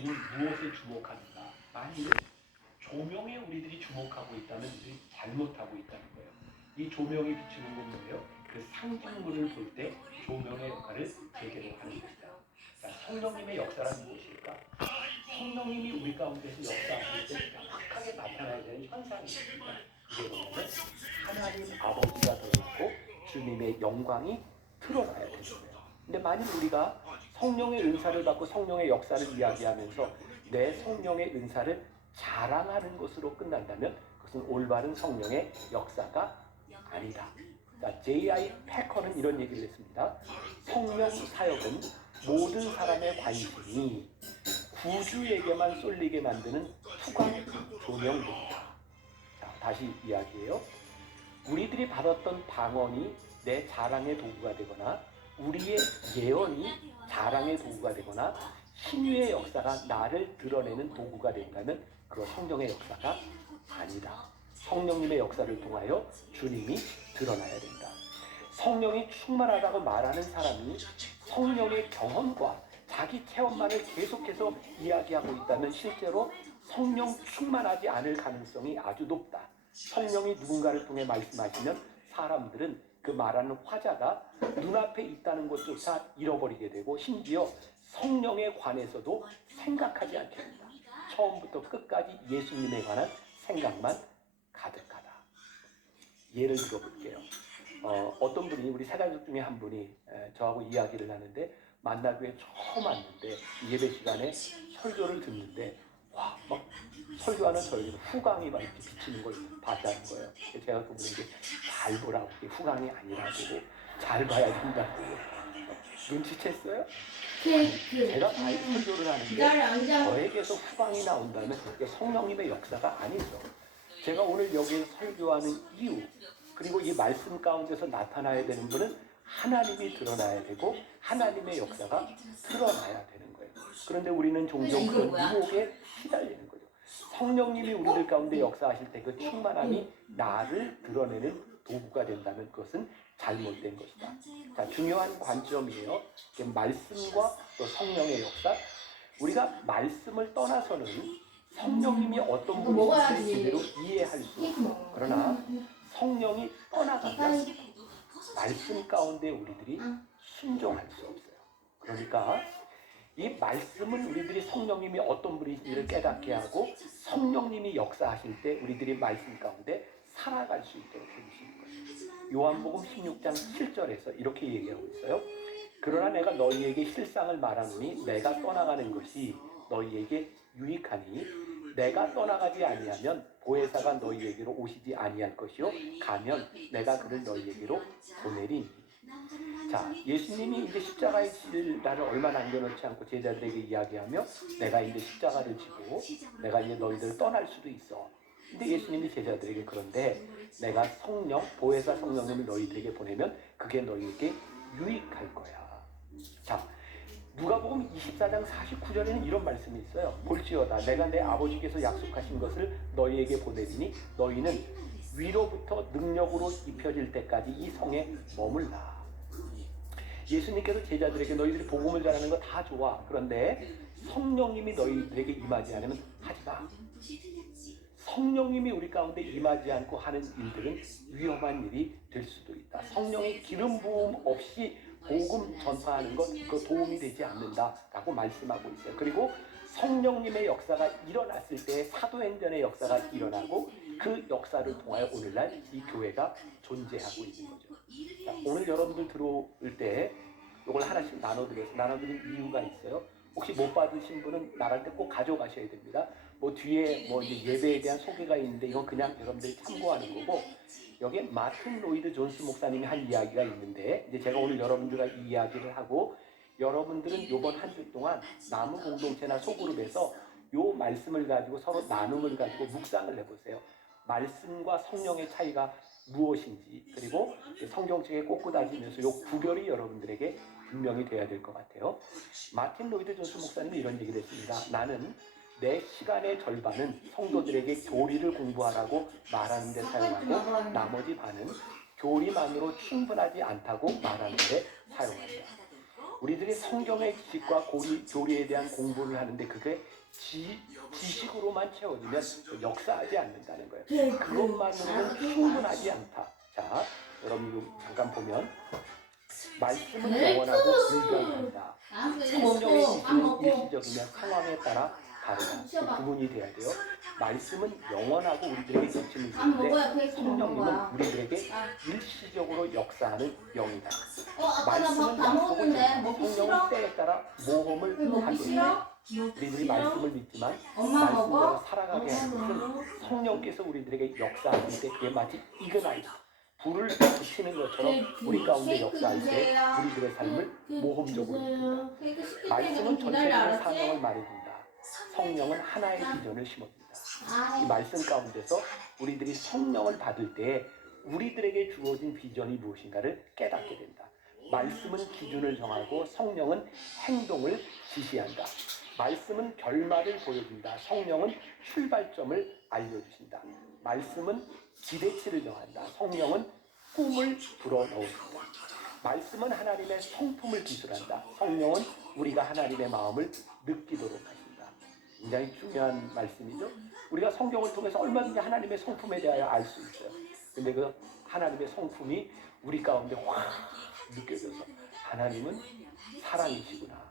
우리는 무엇에 주목하는가? 만일 조명에 우리들이 주목하고 있다면 우리들이 잘못하고 있다는 거예요. 이 조명이 비추는 건 뭐예요? 그 상징물을 볼 때 조명의 역할을 제대로 하는 것이다. 그러니까 성령님의 역사란 무엇일까? 성령님이 우리 가운데서 역사하실 때 명확하게 나타나야 되는 현상이 있습니다. 그게 뭐냐면 하나님 아버지가 드러나고 주님의 영광이 드러나야 되는 거예요. 근데 만일 우리가 성령의 은사를 받고 성령의 역사를 이야기하면서 내 성령의 은사를 자랑하는 것으로 끝난다면 그것은 올바른 성령의 역사가 아니다. 자, J.I. 패커는 이런 얘기를 했습니다. 성령 사역은 모든 사람의 관심이 구주에게만 쏠리게 만드는 투광 조명입니다. 자, 다시 이야기해요. 우리들이 받았던 방언이 내 자랑의 도구가 되거나 우리의 예언이 자랑의 도구가 되거나 신유의 역사가 나를 드러내는 도구가 된다면 그건 성령의 역사가 아니다. 성령님의 역사를 통하여 주님이 드러나야 된다. 성령이 충만하다고 말하는 사람이 성령의 경험과 자기 체험만을 계속해서 이야기하고 있다면 실제로 성령 충만하지 않을 가능성이 아주 높다. 성령이 누군가를 통해 말씀하시면 사람들은 그 말하는 화자가 눈앞에 있다는 것조차 잃어버리게 되고 심지어 성령에 관해서도 생각하지 않게 된다. 처음부터 끝까지 예수님에 관한 생각만 가득하다. 예를 들어볼게요. 어떤 분이 우리 세가족 중에 한 분이 저하고 이야기를 하는데 만나교회 처음 왔는데 예배 시간에 설교를 듣는데 와, 막 설교하는 저에게 후광이 막 이렇게 비치는 걸 봤다는 거예요. 제가 그분에게 잘 보라고, 후광이 아니라고, 잘 봐야 된다고 눈치챘어요? 제가 설교를 하는데 저에게서 후광이 나온다면 그게 성령님의 역사가 아니죠. 제가 오늘 여기서 설교하는 이유, 그리고 이 말씀 가운데서 나타나야 되는 분은 하나님이 드러나야 되고 하나님의 역사가 드러나야 되는 거예요. 그런데 우리는 종종 그런 유혹에 시달리는 거죠. 성령님이 우리들 가운데 역사하실 때 그 충만함이 나를 드러내는 도구가 된다면 그것은 잘못된 것이다. 자, 중요한 관점이에요. 말씀과 또 성령의 역사. 우리가 말씀을 떠나서는 성령님이 어떤 분이신지 제대로 이해할 수 없어요. 그러나 성령이 떠나가면 말씀 가운데 우리들이 순종할 수 없어요. 그러니까 이 말씀은 우리들이 성령님이 어떤 분인지를 깨닫게 하고 성령님이 역사하실 때 우리들이 말씀 가운데 살아갈 수 있도록 해주시는 거예요. 요한복음 16장 7절에서 이렇게 얘기하고 있어요. 그러나 내가 너희에게 실상을 말하노니 내가 떠나가는 것이 너희에게 유익하니 내가 떠나가지 아니하면 보혜사가 너희에게로 오시지 아니할 것이요 가면 내가 그를 너희에게로 보내리니. 자, 예수님이 이제 십자가에 질 날을 얼마 남겨놓지 않고 제자들에게 이야기하며 내가 이제 십자가를 지고 내가 이제 너희들을 떠날 수도 있어. 근데 예수님이 제자들에게 그런데 내가 성령, 보혜사 성령님을 너희들에게 보내면 그게 너희에게 유익할 거야. 자, 누가복음 24장 49절에는 이런 말씀이 있어요. 볼지어다 내가 내 아버지께서 약속하신 것을 너희에게 보내리니 너희는 위로부터 능력으로 입혀질 때까지 이 성에 머물라. 예수님께서 제자들에게 너희들이 복음을 전하는 거 다 좋아. 그런데 성령님이 너희들에게 임하지 않으면 하지 마. 성령님이 우리 가운데 임하지 않고 하는 일들은 위험한 일이 될 수도 있다. 성령의 기름 부음 없이 복음 전파하는 것, 그 도움이 되지 않는다라고 말씀하고 있어요. 그리고 성령님의 역사가 일어났을 때 사도행전의 역사가 일어나고 그 역사를 통하여 오늘날 이 교회가 존재하고 있는 거죠. 자, 오늘 여러분들 들어올 때 이걸 하나씩 나눠드린 이유가 있어요. 혹시 못 받으신 분은 나갈 때 꼭 가져가셔야 됩니다. 뭐 뒤에 뭐 이제 예배에 대한 소개가 있는데 이건 그냥 여러분들이 참고하는 거고 여기에 마틴 로이드 존스 목사님이 한 이야기가 있는데 이제 제가 오늘 여러분들과 이 이야기를 하고 여러분들은 이번 한 주 동안 나무 공동체나 소그룹에서 요 말씀을 가지고 서로 나눔을 가지고 묵상을 해보세요. 말씀과 성령의 차이가 무엇인지 그리고 성경책에 꽂고 다니면서 요 구별이 여러분들에게 분명히 돼야 될 것 같아요. 마틴 로이드 존스 목사님이 이런 얘기를 했습니다. 나는 내 시간의 절반은 성도들에게 교리를 공부하라고 말하는 데 사용하고 나머지 반은 교리만으로 충분하지 않다고 말하는 데 사용한다. 우리들이 성경의 지식과 교리에 대한 공부를 하는데 그게 지식으로만 채워지면 역사하지 않는다는 거예요. 그것만으로는 충분하지 않다. 자, 여러분 잠깐 보면 말씀은 영원하고 불변한다. 성령의 기준은 일시적이며 상황에 따라 다르다. 구분이 돼야 돼요. 말씀은 영원하고 우리들에게 지침을 주는데 성령님은 우리들에게 일시적으로 역사하는 영이다. 말씀은 약속을 주는데 성령은 때에 따라 모험을 하죠. 우리들이 말씀을 믿지만 말씀대로 살아가게 하는 것은 성령께서 우리들에게 역사하실 때 그게 마치 익은 아이 불을 붙이는 것처럼 우리 가운데 역사할 때 우리들의 삶을 모험적으로 이끈다. 말씀은 전체적인 사명을 말해준다. 성령은 하나의 비전을 심어준다. 이 말씀 가운데서 우리들이 성령을 받을 때 우리들에게 주어진 비전이 무엇인가를 깨닫게 된다. 말씀은 기준을 정하고 성령은 행동을 지시한다. 말씀은 결말을 보여준다. 성령은 출발점을 알려주신다. 말씀은 기대치를 정한다. 성령은 꿈을 불어넣습니다. 말씀은 하나님의 성품을 기술한다. 성령은 우리가 하나님의 마음을 느끼도록 하신다. 굉장히 중요한 말씀이죠. 우리가 성경을 통해서 얼마든지 하나님의 성품에 대하여 알 수 있어요. 근데 그 하나님의 성품이 우리 가운데 확 느껴져서 하나님은 사랑이시구나.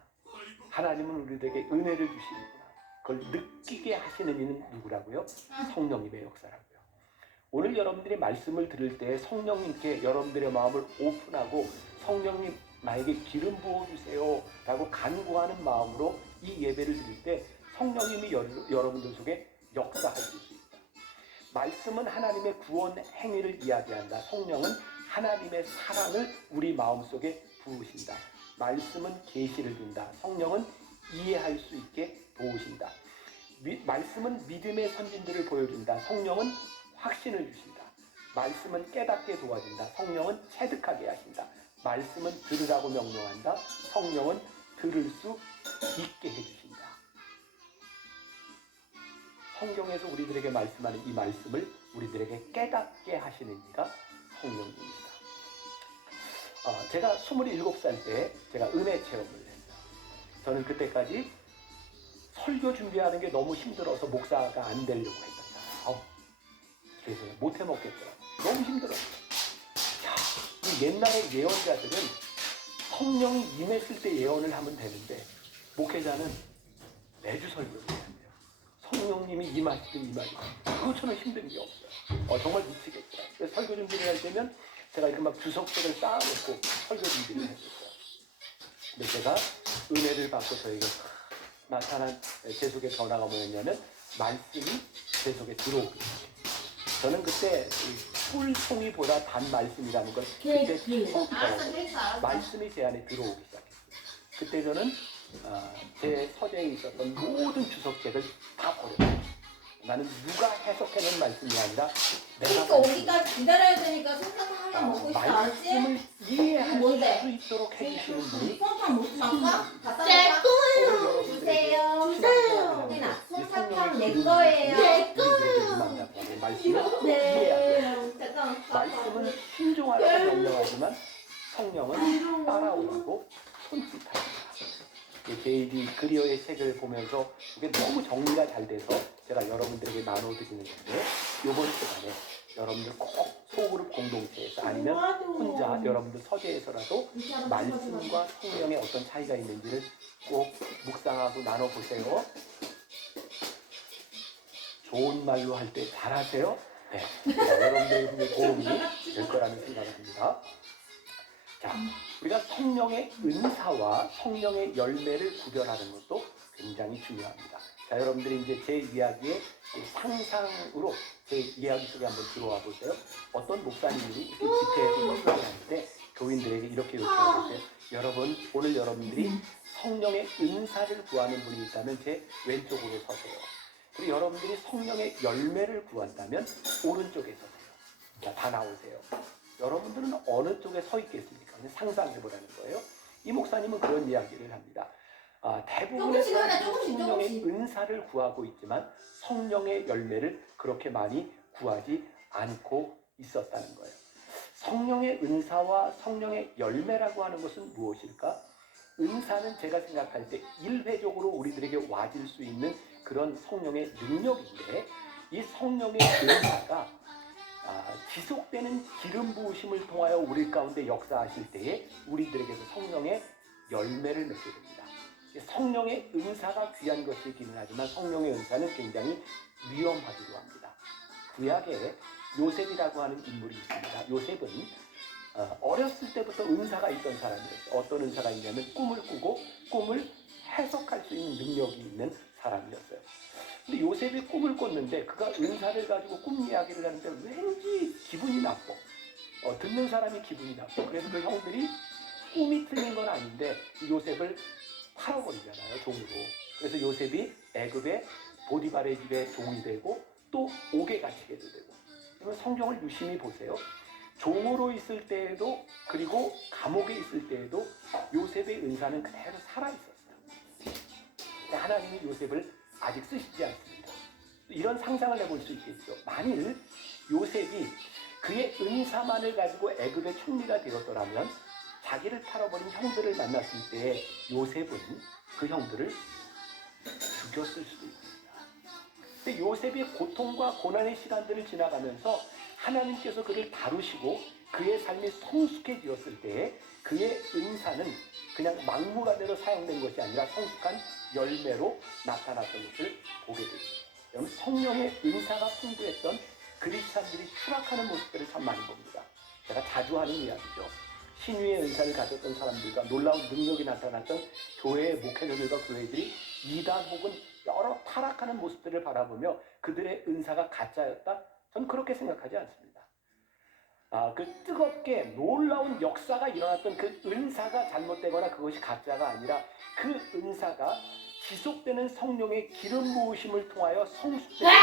하나님은 우리에게 은혜를 주시는구나. 그걸 느끼게 하시는 이는 누구라고요? 성령님의 역사라고요. 오늘 여러분들이 말씀을 들을 때 성령님께 여러분들의 마음을 오픈하고 성령님 나에게 기름 부어주세요 라고 간구하는 마음으로 이 예배를 드릴 때 성령님이 여러분들 속에 역사하실 수 있다. 말씀은 하나님의 구원 행위를 이야기한다. 성령은 하나님의 사랑을 우리 마음속에 부으신다. 말씀은 계시를 준다. 성령은 이해할 수 있게 도우신다. 말씀은 믿음의 선진들을 보여준다. 성령은 확신을 주신다. 말씀은 깨닫게 도와준다. 성령은 체득하게 하신다. 말씀은 들으라고 명령한다. 성령은 들을 수 있게 해주신다. 성경에서 우리들에게 말씀하는 이 말씀을 우리들에게 깨닫게 하시는 이가 성령님입니다. 제가 27살 때 제가 은혜 체험을 했어요. 저는 그때까지 설교 준비하는 게 너무 힘들어서 목사가 안 되려고 했었잖아요. 그래서 못 해먹겠더라고요. 너무 힘들었어요. 이 옛날의 예언자들은 성령이 임했을 때 예언을 하면 되는데 목회자는 매주 설교를 해야 돼요. 성령님이 임하시든 임하시든 그것처럼 힘든 게 없어요. 정말 미치겠더라고요. 그래서 설교 준비를 할 때면 제가 이렇게 막 주석들을 쌓아놓고 설교 준비를 했었어요. 근데 제가 은혜를 받고 저에게 나타난 제 속의 변화가 뭐였냐면 말씀이 제 속에 들어오기 시작했어요. 저는 그때 꿀송이보다 단 말씀이라는 걸 그때 처음 배웠어요. 말씀이 제 안에 들어오기 시작했어요. 그때 저는 제 서재에 있었던 모든 주석책을 다 버렸어요. 나는 누가 해석해낸 말씀이 아니라 내가 그러니까 우리가 기다려야 되니까 생선 하나 먹고 있어. 알았지? 말씀을 이해할 뭔데? 수 있도록 해주시는 분이 솜탕 못 잠깐? 갖다 내 놓을까? 거예요. 주세요. 주세요. 혜나, 솜사탕 내 거예요. 내 거예요. 말씀을 네. 이해하세요. 잠깐. 말씀은 순종하라고 명령하지만 성령은 따라오라고 손짓합니다. 제이디 그리어의 책을 보면서 이게 너무 정리가 잘 돼서 제가 여러분들에게 나눠드리는 건데 이번 시간에 여러분들 꼭 소그룹 공동체에서 아니면 혼자 여러분들 서재에서라도 말씀과 성령의 어떤 차이가 있는지를 꼭 묵상하고 나눠보세요. 좋은 말로 할 때 잘하세요. 네, 여러분들의 도움이 될 거라는 생각을 합니다. 자, 우리가 성령의 은사와 성령의 열매를 구별하는 것도 굉장히 중요합니다. 자, 여러분들이 이제 제 이야기의 상상으로 제 이야기 속에 한번 들어와 보세요. 어떤 목사님이 이렇게 집회에서 설교를 하는데 교인들에게 이렇게 요청하세요. 여러분, 오늘 여러분들이 성령의 은사를 구하는 분이 있다면 제 왼쪽으로 서세요. 그리고 여러분들이 성령의 열매를 구한다면 오른쪽에 서세요. 자, 다 나오세요. 여러분들은 어느 쪽에 서 있겠습니까? 그냥 상상해 보라는 거예요. 이 목사님은 그런 이야기를 합니다. 대부분의 사람들이 성령의 은사를 구하고 있지만 성령의 열매를 그렇게 많이 구하지 않고 있었다는 거예요. 성령의 은사와 성령의 열매라고 하는 것은 무엇일까? 은사는 제가 생각할 때 일회적으로 우리들에게 와질 수 있는 그런 성령의 능력인데, 이 성령의 은사가 지속되는 기름 부으심을 통하여 우리 가운데 역사하실 때에 우리들에게서 성령의 열매를 맺게 됩니다. 성령의 은사가 귀한 것이기는 하지만 성령의 은사는 굉장히 위험하기도 합니다. 구약에 요셉이라고 하는 인물이 있습니다. 요셉은 어렸을 때부터 은사가 있던 사람이었어요. 어떤 은사가 있냐면 꿈을 꾸고 꿈을 해석할 수 있는 능력이 있는 사람이었어요. 근데 요셉이 꿈을 꿨는데 그가 은사를 가지고 꿈 이야기를 하는데 왠지 기분이 나빠. 듣는 사람이 기분이 나빠. 그래서 그 형들이 꿈이 틀린 건 아닌데 요셉을 팔아버리잖아요, 종으로. 그래서 요셉이 애굽의 보디발의 집에 종이 되고 또 옥에 갇히게도 되고. 그러면 성경을 유심히 보세요. 종으로 있을 때에도 그리고 감옥에 있을 때에도 요셉의 은사는 그대로 살아있었어요. 하나님이 요셉을 아직 쓰시지 않습니다. 이런 상상을 해볼 수 있겠죠. 만일 요셉이 그의 은사만을 가지고 애굽의 총리가 되었더라면 자기를 팔아버린 형들을 만났을 때 요셉은 그 형들을 죽였을 수도 있습니다. 근데 요셉이 고통과 고난의 시간들을 지나가면서 하나님께서 그를 다루시고 그의 삶이 성숙해지었을 때 그의 은사는 그냥 막무가내로 사용된 것이 아니라 성숙한 열매로 나타났던 것을 보게 됩니다. 여러분, 성령의 은사가 풍부했던 그리스도인들이 추락하는 모습들을 참 많이 봅니다. 제가 자주 하는 이야기죠. 신유의 은사를 가졌던 사람들과 놀라운 능력이 나타났던 교회의 목회자들과 교회들이 이단 혹은 여러 타락하는 모습들을 바라보며 그들의 은사가 가짜였다? 전 그렇게 생각하지 않습니다. 그 뜨겁게 놀라운 역사가 일어났던 그 은사가 잘못되거나 그것이 가짜가 아니라 그 은사가 지속되는 성령의 기름 부으심을 통하여 성숙되는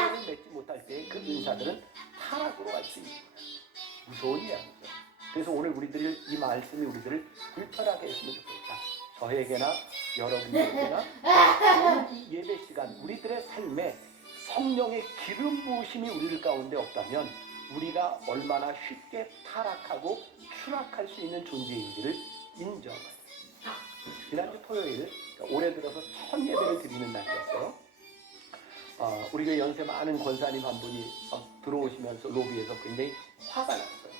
열매를 맺지 못할 때 그 은사들은 타락으로 갈 수 있는 거예요. 무서운 이야기죠. 그래서 오늘 우리들이 이 말씀이 우리들을 불편하게 했으면 좋겠다. 저에게나 여러분들에게나 오늘 이 예배 시간 우리들의 삶에 성령의 기름 부으심이 우리들 가운데 없다면 우리가 얼마나 쉽게 타락하고 추락할 수 있는 존재인지를 인정합니다. 지난주 토요일 올해 들어서 첫 예배를 드리는 날이었어요. 우리 교회 연세 많은 권사님 한 분이 들어오시면서 로비에서 굉장히 화가 났어요.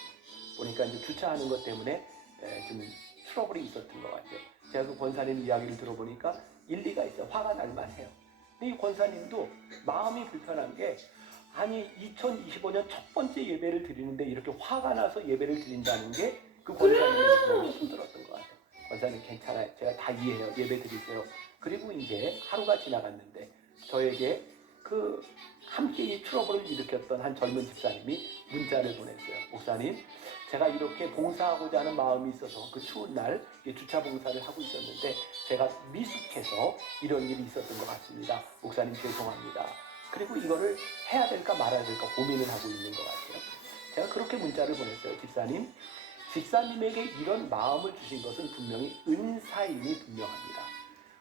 보니까 이제 주차하는 것 때문에 좀 트러블이 있었던 것 같아요. 제가 그 권사님 이야기를 들어보니까 일리가 있어요. 화가 날 만해요. 근데 이 권사님도 마음이 불편한 게 아니 2025년 첫 번째 예배를 드리는데 이렇게 화가 나서 예배를 드린다는 게 그 권사님에게 너무 힘들었던 것 같아요. 권사님 괜찮아요. 제가 다 이해해요. 예배 드리세요. 그리고 이제 하루가 지나갔는데 저에게 그 함께 이 트러블을 일으켰던 한 젊은 집사님이 문자를 보냈어요. 목사님, 제가 이렇게 봉사하고자 하는 마음이 있어서 그 추운 날 주차 봉사를 하고 있었는데 제가 미숙해서 이런 일이 있었던 것 같습니다. 목사님 죄송합니다. 그리고 이거를 해야 될까 말아야 될까 고민을 하고 있는 것 같아요. 제가 그렇게 문자를 보냈어요. 집사님에게 이런 마음을 주신 것은 분명히 은사임이 분명합니다.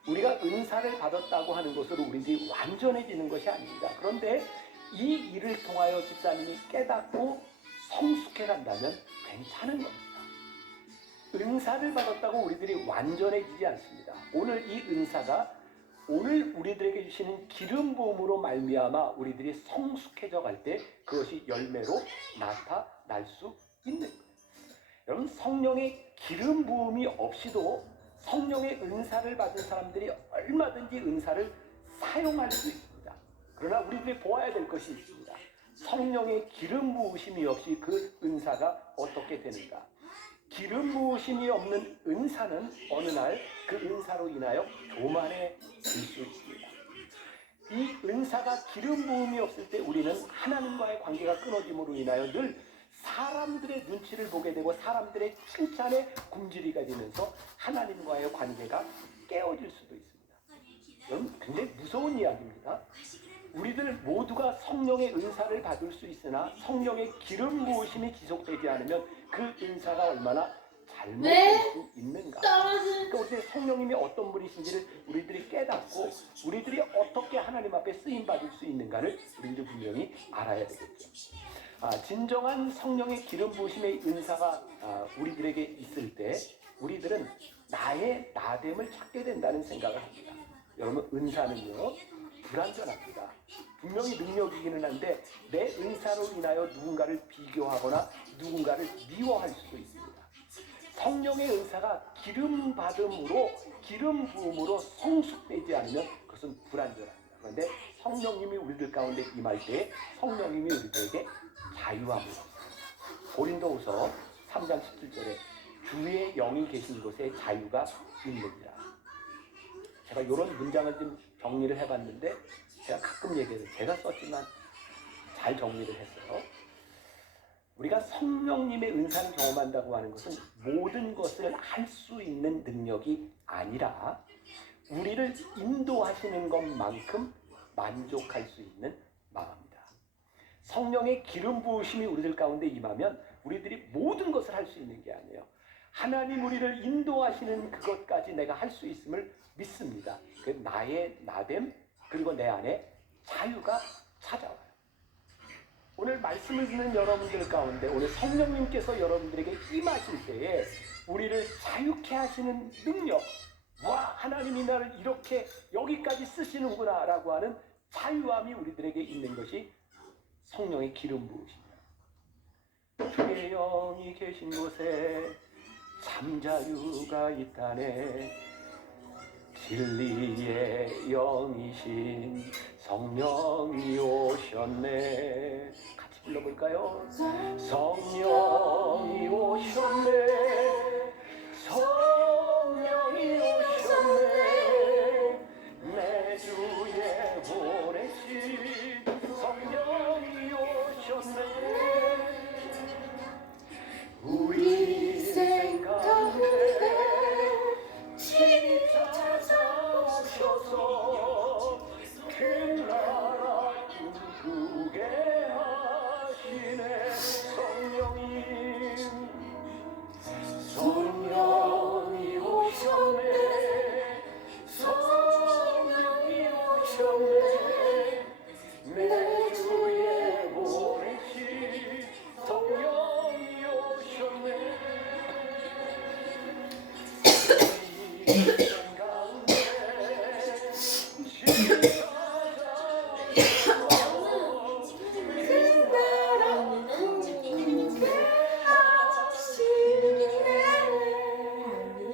우리가 은사를 받았다고 하는 것으로 우리들이 완전해지는 것이 아닙니다. 그런데 이 일을 통하여 집사님이 깨닫고 성숙해간다면 괜찮은 겁니다. 은사를 받았다고 우리들이 완전해지지 않습니다. 오늘 이 은사가 오늘 우리들에게 주시는 기름 부음으로 말미암아 우리들이 성숙해져 갈 때 그것이 열매로 나타날 수 있는 거예요. 여러분, 성령의 기름 부음이 없이도 성령의 은사를 받은 사람들이 얼마든지 은사를 사용할 수 있습니다. 그러나 우리들이 보아야 될 것이 있습니다. 성령의 기름 부으심이 없이 그 은사가 어떻게 되는가? 기름 부으심이 없는 은사는 어느 날 그 은사로 인하여 교만해질 수 있습니다. 이 은사가 기름 부음이 없을 때 우리는 하나님과의 관계가 끊어짐으로 인하여 늘 사람들의 눈치를 보게 되고 사람들의 칭찬에 굶주리게 되면서 하나님과의 관계가 깨어질 수도 있습니다. 여러분, 굉장히 무서운 이야기입니다. 우리들 모두가 성령의 은사를 받을 수 있으나 성령의 기름 부으심이 지속되지 않으면 그 은사가 얼마나 잘못될 수 있는가. 그러니까 우리들 성령님이 어떤 분이신지를 우리들이 깨닫고 우리들이 어떻게 하나님 앞에 쓰임받을 수 있는가를 우리들이 분명히 알아야 되겠죠. 진정한 성령의 기름 부으심의 은사가 우리들에게 있을 때 우리들은 나의 나됨을 찾게 된다는 생각을 합니다. 여러분, 은사는요 불완전합니다. 분명히 능력이기는 한데 내 은사로 인하여 누군가를 비교하거나 누군가를 미워할 수도 있습니다. 성령의 은사가 기름 받음으로, 기름 부음으로 성숙되지 않으면 그것은 불완전합니다. 그런데 성령님이 우리들 가운데 임할 때 성령님이 우리들에게 자유함을 줍니다. 고린도후서 3장 17절에 주의 영이 계신 곳에 자유가 있느니라. 제가 이런 문장을 좀 정리를 해봤는데 제가 가끔 얘기해서 제가 썼지만 잘 정리를 했어요. 우리가 성령님의 은사를 경험한다고 하는 것은 모든 것을 할 수 있는 능력이 아니라 우리를 인도하시는 것만큼 만족할 수 있는 마음입니다. 성령의 기름 부으심이 우리들 가운데 임하면 우리들이 모든 것을 할 수 있는 게 아니에요. 하나님 우리를 인도하시는 그것까지 내가 할 수 있음을 믿습니다. 그 나의 나됨 그리고 내 안에 자유가 찾아와요. 오늘 말씀을 듣는 여러분들 가운데 오늘 성령님께서 여러분들에게 임하실 때에 우리를 자유케 하시는 능력, 와 하나님이 나를 이렇게 여기까지 쓰시는구나 라고 하는 자유함이 우리들에게 있는 것이 성령의 기름 부으십니다. 주의 영이 계신 곳에 참 자유가 있다네. 진리의 영이신 성령이 오셨네. 같이 불러볼까요? 성령이 오셨네. 성령이 오셨네. 내 주에 보내신 성령이 오셨네. 우리 인생 가운데 친히 찾아오셔서 그 나라 꿈꾸게 하시네. 성령이 오셨네. 성령이 오셨네. 내 주에 보내신 성령이 오셨네.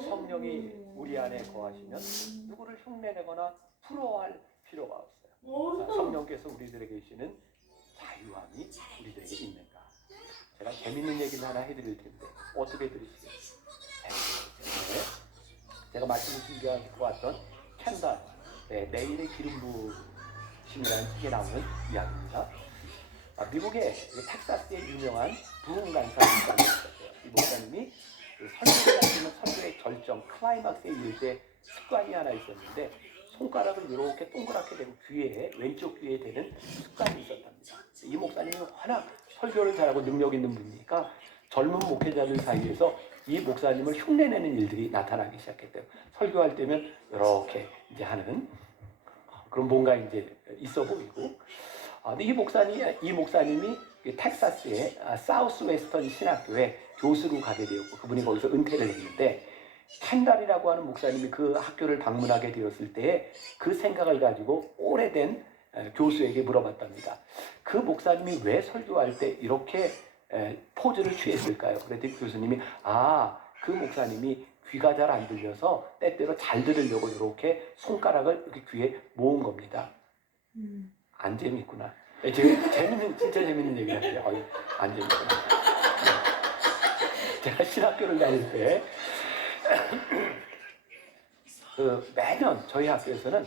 성령이 우리 안에 거하시면 누구를 흉내내거나 부러워할 필요가 없어요. 성령께서 우리들에게 주시는 자유함이 우리들에게 있는가. 제가 재밌는 얘기를 하나 해드릴 텐데 어떻게 들으시겠어요? 제가 말씀을 준비하고 왔던 캔달, 내일의 기름 부으심이라는 책에 나오는 이야기입니다. 미국의 텍사스의 유명한 부흥 간사 목사님이 있었어요. 이 목사님이 설교를 하시는 설교의 결정, 클라이막스에 이를 때 습관이 하나 있었는데 손가락을 이렇게 동그랗게 대고 귀에, 왼쪽 귀에 대는 습관이 있었답니다. 이 목사님이 워낙 설교를 잘하고 능력 있는 분이니까 젊은 목회자들 사이에서 이 목사님을 흉내내는 일들이 나타나기 시작했대요. 설교할 때면 이렇게 이제 하는 그런 뭔가 이제 있어 보이고. 근데 이 목사님이 텍사스의 사우스 웨스턴 신학교에 교수로 가게 되었고 그분이 거기서 은퇴를 했는데 캔달이라고 하는 목사님이 그 학교를 방문하게 되었을 때에 그 생각을 가지고 오래된 교수에게 물어봤답니다. 그 목사님이 왜 설교할 때 이렇게 포즈를 취했을까요? 그랬더니 교수님이 그 목사님이 귀가 잘 안 들려서 때때로 잘 들으려고 이렇게 손가락을 이렇게 귀에 모은 겁니다. 안 재밌구나. 진짜 재밌는 얘기 할게요. 안 재밌구나. 제가 신학교를 다닐 때 매년 저희 학교에서는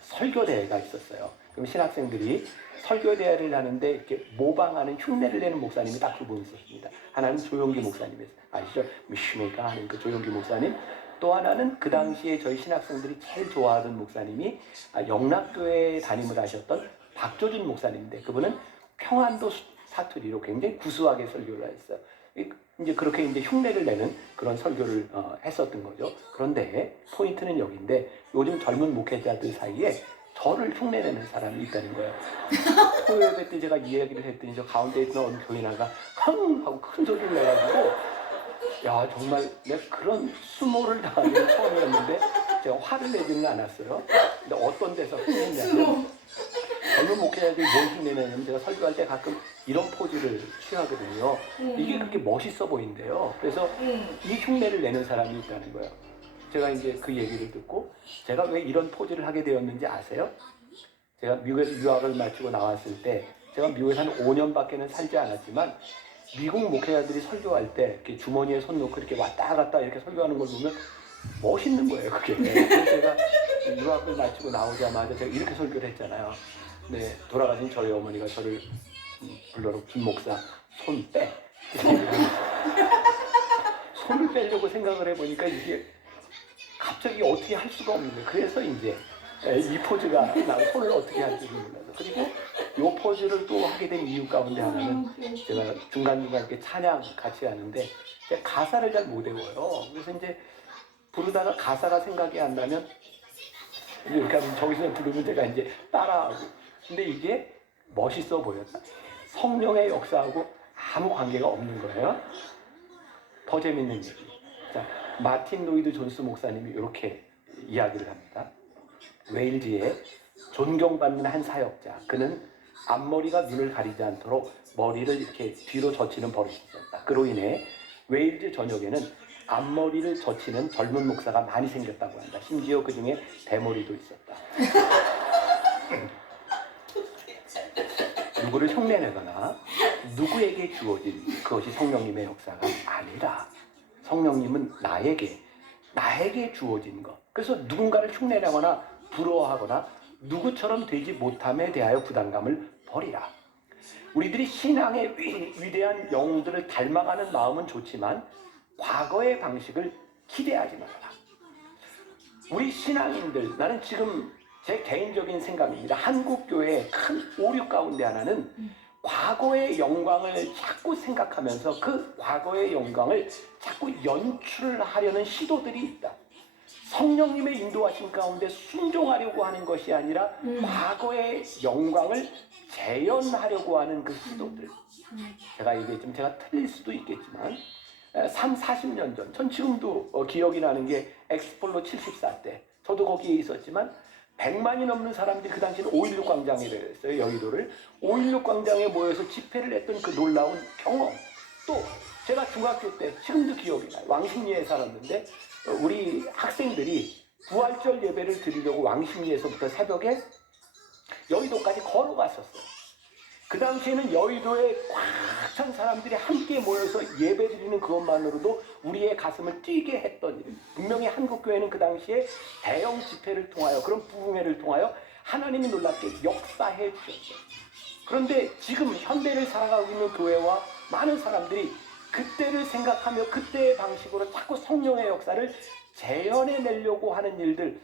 설교대회가 있었어요. 그럼 신학생들이 설교대회를 하는데 이렇게 모방하는 흉내를 내는 목사님이 딱 두 분 있었습니다. 하나는 조용기 목사님이었어요. 아시죠? 슈메가 하는 그 조용기 목사님. 또 하나는 그 당시에 저희 신학생들이 제일 좋아하던 목사님이 영락교회 담임을 하셨던 박조준 목사님인데 그분은 평안도 사투리로 굉장히 구수하게 설교를 했어요. 이제 그렇게 이제 흉내를 내는 그런 설교를 했었던 거죠. 그런데 포인트는 여기인데 요즘 젊은 목회자들 사이에 저를 흉내내는 사람이 있다는 거예요. 토요일 때 제가 이 얘기를 했더니 저 가운데 있는 어느 교인아가 흥 하고 큰 소리를 내가지고 야 정말 내가 그런 수모를 당하는 게 처음이었는데 제가 화를 내지는 않았어요. 근데 어떤 데서 흥했냐면 젊은 목회자들이 뭘 흉내내냐면 제가 설교할 때 가끔 이런 포즈를 취하거든요. 이게 그렇게 멋있어 보인대요. 그래서 이 흉내를 내는 사람이 있다는 거예요. 제가 이제 그 얘기를 듣고 제가 왜 이런 포즈를 하게 되었는지 아세요? 제가 미국에서 유학을 마치고 나왔을 때 제가 미국에서 한 5년밖에는 살지 않았지만 미국 목회자들이 설교할 때 이렇게 주머니에 손 놓고 이렇게 왔다 갔다 이렇게 설교하는 걸 보면 멋있는 거예요, 그게. 그래서 제가 유학을 마치고 나오자마자 제가 이렇게 설교를 했잖아요. 네, 돌아가신 저희 어머니가 저를 불러로 김 목사 손 빼. 손을 빼려고 생각을 해보니까 이게 갑자기 어떻게 할 수가 없는 거예요. 그래서 이제 이 포즈가 나 손을 어떻게 할지 몰라서. 그리고 이 포즈를 또 하게 된 이유 가운데 하나는 제가 중간중간 이렇게 찬양 같이 하는데 제가 가사를 잘 못 외워요. 그래서 이제 부르다가 가사가 생각이 안 나면 이렇게 하면 저기서 부르면 제가 이제 따라하고. 근데 이게 멋있어 보였다. 성령의 역사하고 아무 관계가 없는 거예요. 더 재밌는 얘기. 자, 마틴 로이드 존스 목사님이 이렇게 이야기를 합니다. 웨일즈에 존경받는 한 사역자. 그는 앞머리가 눈을 가리지 않도록 머리를 이렇게 뒤로 젖히는 버릇이 있었다. 그로 인해 웨일즈 전역에는 앞머리를 젖히는 젊은 목사가 많이 생겼다고 한다. 심지어 그 중에 대머리도 있었다. 누구를 흉내내거나 누구에게 주어진 그것이 성령님의 역사가 아니라 성령님은 나에게 주어진 것. 그래서 누군가를 흉내내거나 부러워하거나 누구처럼 되지 못함에 대하여 부담감을 버리라. 우리들이 신앙의 위대한 영웅들을 닮아가는 마음은 좋지만 과거의 방식을 기대하지 말아라. 우리 신앙인들, 나는 지금 제 개인적인 생각입니다. 한국교회의 큰 오류 가운데 하나는 과거의 영광을 자꾸 생각하면서 그 과거의 영광을 자꾸 연출하려는 시도들이 있다. 성령님의 인도하심 가운데 순종하려고 하는 것이 아니라 과거의 영광을 재현하려고 하는 그 시도들. 제가 얘기했지만 제가 틀릴 수도 있겠지만 40년 전, 전 지금도 기억이 나는 게 엑스폴로 74 때 저도 거기에 있었지만 100만이 넘는 사람들이 그 당시는 5.16 광장에 됐어요. 여의도를 5.16 광장에 모여서 집회를 했던 그 놀라운 경험. 또 제가 중학교 때 지금도 기억이 나요. 왕십리에 살았는데 우리 학생들이 부활절 예배를 드리려고 왕십리에서부터 새벽에 여의도까지 걸어갔었어요. 그 당시에는 여의도에 꽉 찬 사람들이 함께 모여서 예배 드리는 그것만으로도 우리의 가슴을 뛰게 했던 일. 분명히 한국교회는 그 당시에 대형 집회를 통하여 그런 부흥회를 통하여 하나님이 놀랍게 역사해 주셨어요. 그런데 지금 현대를 살아가고 있는 교회와 많은 사람들이 그때를 생각하며 그때의 방식으로 자꾸 성령의 역사를 재현해내려고 하는 일들,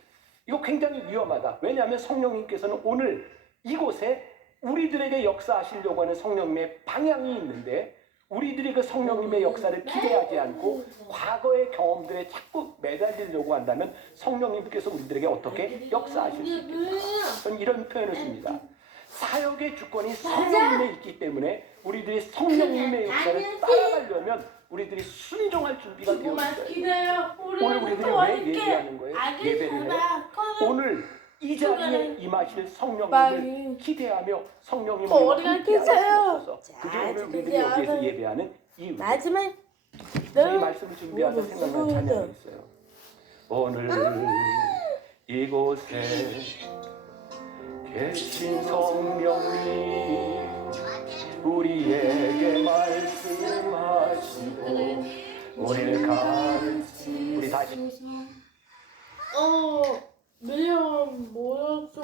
이거 굉장히 위험하다. 왜냐하면 성령님께서는 오늘 이곳에 우리들에게 역사하시려고 하는 성령님의 방향이 있는데 우리들이 그 성령님의 역사를 기대하지 않고 과거의 경험들에 자꾸 매달리려고 한다면 성령님께서 우리들에게 어떻게 역사하실 수 있겠습니까? 저는 이런 표현을 씁니다. 사역의 주권이 성령님에 있기 때문에 우리들이 성령님의 역사를 따라가려면 우리들이 순종할 준비가 되어 있어요. 오늘 우리들이 왜 예배하는 거예요? 예배를 해요? 오늘 이 자리에 임하실 성령님을 기대하며 성령님을 함께하셔서 그게 오늘 우리들이 여기에서 예배하는 이유. 마지막 이 말씀을 준비하면서 생각난 찬양이 있어요. 오늘 이곳에 계신 성령님 우리에게 말씀하시고 우리를 가르치 우리 다시 미련 모였어.